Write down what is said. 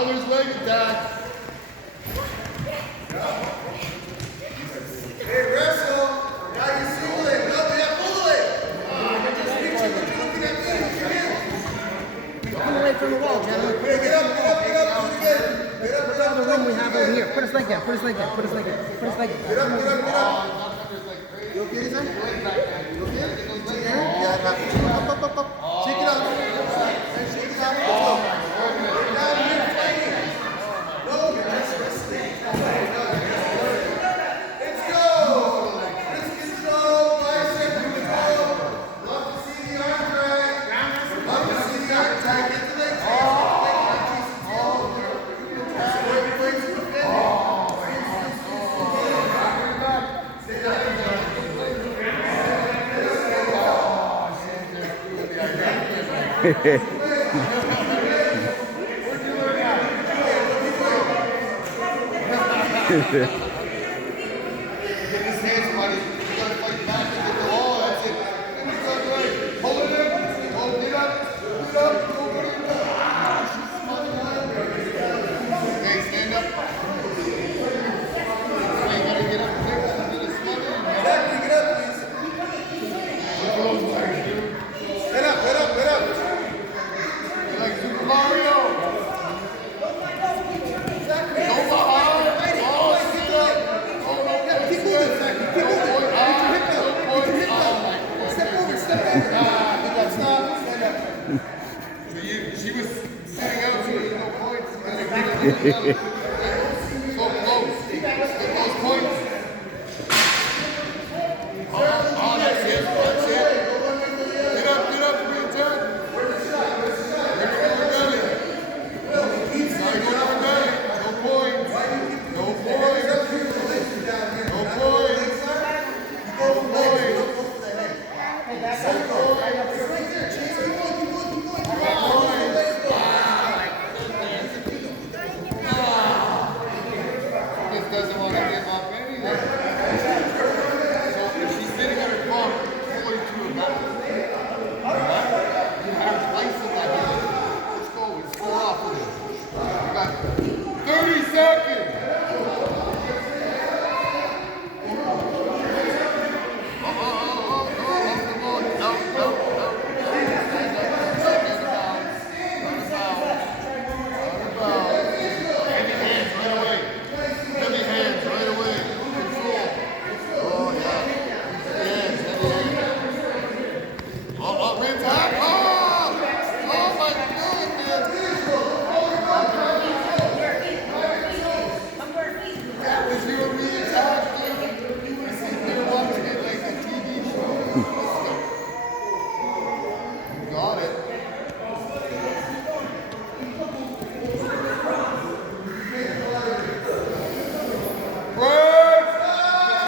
Tyler's leg attack. Hey, wrestle. Now you're single leg. No, yeah, full leg. Just reach it. Looking at me. Pull away from the wall, gentlemen. Get up, get up, get up. Do it again. Get up, Put get up. the room we have over here. Put his leg down. Put his leg down. Put his leg down. Put his leg down. Get up, get up, get up. You okay, son? You okay? Yeah, up, up, up, up. Shake it out. Shake it out. Let's go. Down here, fighting. No, let's go. Let's go. Wrist control, bicep control. Love to see the arm drag. Love to see the arm drag. Get the legs out. Get his hands, buddy. You gotta fight back and get the wall. That's it. It's all right. Hold it in. Hold it up. Hold it up. Hold it up. Okay, stand up. You gotta get up quick. Get up, please. Head up, head up, head up. You're like Super Mario. She was sitting out, so there's no points. So close. Get those points. Oh, that's it. That's it. Get up, real time. Ready to go belly. Now go down belly. No points. No points. No points. No points. Doesn't want to give up anything. So if she's sitting on her phone, pull her to her back. You have license like that. Let's go. Let's score off with it. You got 30 seconds.